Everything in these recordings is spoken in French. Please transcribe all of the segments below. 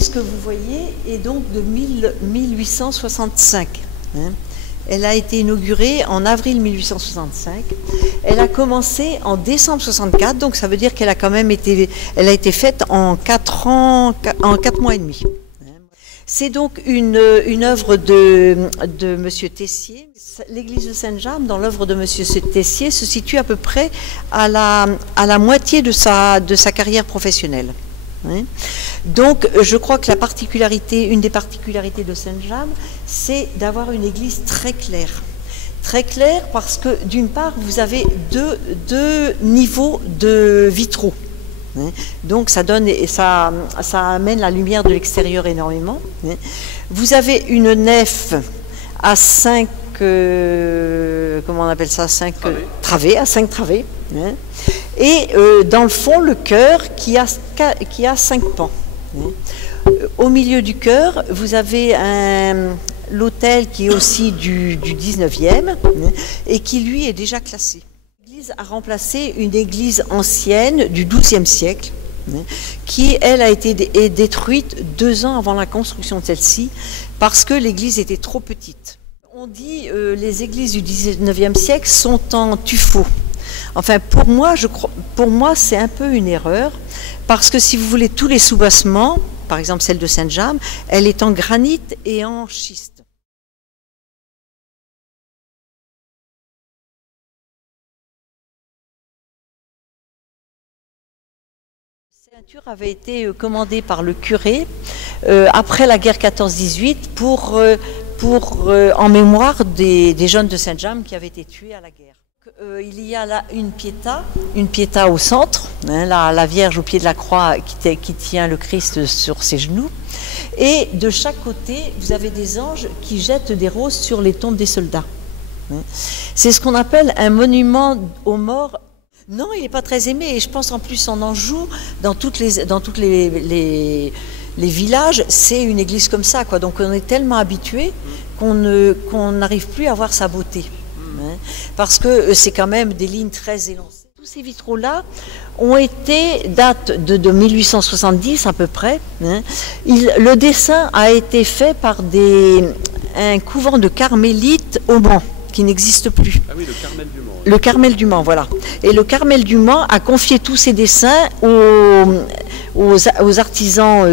l'église que vous voyez est donc de 1865. Hein. Elle a été inaugurée en avril 1865. Elle a commencé en décembre 64, donc ça veut dire qu'elle a quand même été, elle a été faite en 4 ans, en 4 mois et demi. C'est donc une œuvre de M. Tessier. L'église de Saint-James, dans l'œuvre de M. Tessier, se situe à peu près à la moitié de sa carrière professionnelle. Donc, je crois que une des particularités de Saint-James, c'est d'avoir une église très claire. Très claire parce que, d'une part, vous avez deux niveaux de vitraux. Donc, ça amène la lumière de l'extérieur énormément. Vous avez une nef à 5, comment on appelle ça, 5 travées, à 5 travées. Et dans le fond, le chœur qui a 5 pans. Au milieu du chœur, vous avez l'autel qui est aussi du 19e et qui, lui, est déjà classé. L'église a remplacé une église ancienne du XIIe siècle qui, elle, a été détruite 2 ans avant la construction de celle-ci parce que l'église était trop petite. On dit les églises du XIXe siècle sont en tuffeau. Enfin, pour moi, c'est un peu une erreur, parce que si vous voulez, tous les soubassements, par exemple celle de Saint-James, elle est en granit et en schiste. Cette ceinture avait été commandée par le curé après la guerre 14-18 en mémoire des jeunes de Saint-James qui avaient été tués à la guerre. Il y a là une piéta au centre, hein, la Vierge au pied de la croix qui tient le Christ sur ses genoux. Et de chaque côté, vous avez des anges qui jettent des roses sur les tombes des soldats. C'est ce qu'on appelle un monument aux morts. Non, il n'est pas très aimé. Et je pense en plus en Anjou, dans toutes les villages, c'est une église comme ça, quoi. Donc on est tellement habitué qu'on n'arrive plus à voir sa beauté. Parce que c'est quand même des lignes très élancées. Tous ces vitraux-là datent de 1870 à peu près. Le dessin a été fait par un couvent de carmélites au Mans, qui n'existe plus. Ah oui, le Carmel du Mans. Le Carmel du Mans, voilà. Et le Carmel du Mans a confié tous ses dessins aux artisans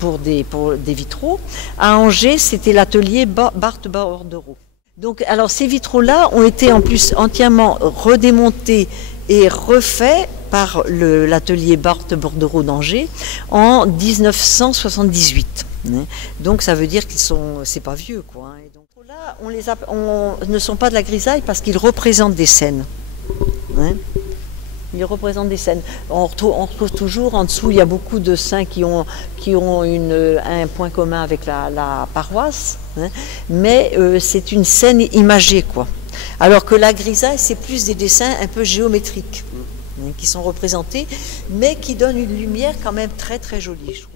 pour des vitraux. À Angers, c'était l'atelier Barthes Bordereau. Donc, alors ces vitraux-là ont été en plus entièrement redémontés et refaits par l'atelier Barthes Bordereau d'Angers en 1978. Donc ça veut dire c'est pas vieux, quoi. Et donc là, on ne sont pas de la grisaille parce qu'ils représentent des scènes. Ils représentent des scènes. On retrouve toujours en dessous, il y a beaucoup de saints qui ont un point commun avec la paroisse, mais c'est une scène imagée, quoi. Alors que la grisaille, c'est plus des dessins un peu géométriques qui sont représentés, mais qui donnent une lumière quand même très très jolie, je trouve.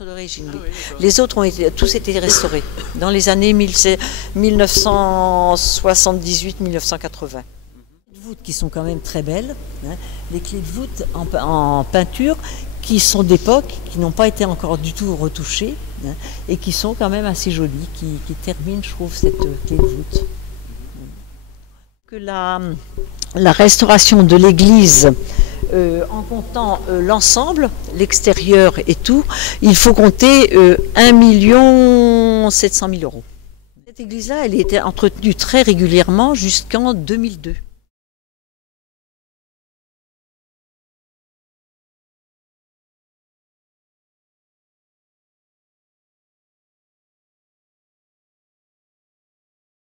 D'origine. Les autres ont tous été restaurés dans les années 1978-1980. Qui sont quand même très belles, les clés de voûte en peinture qui sont d'époque, qui n'ont pas été encore du tout retouchées et qui sont quand même assez jolies, qui terminent, je trouve, cette clé de voûte. Que la restauration de l'église, en comptant l'ensemble, l'extérieur et tout, il faut compter 1 700 000 €. Cette église-là, elle a été entretenue très régulièrement jusqu'en 2002.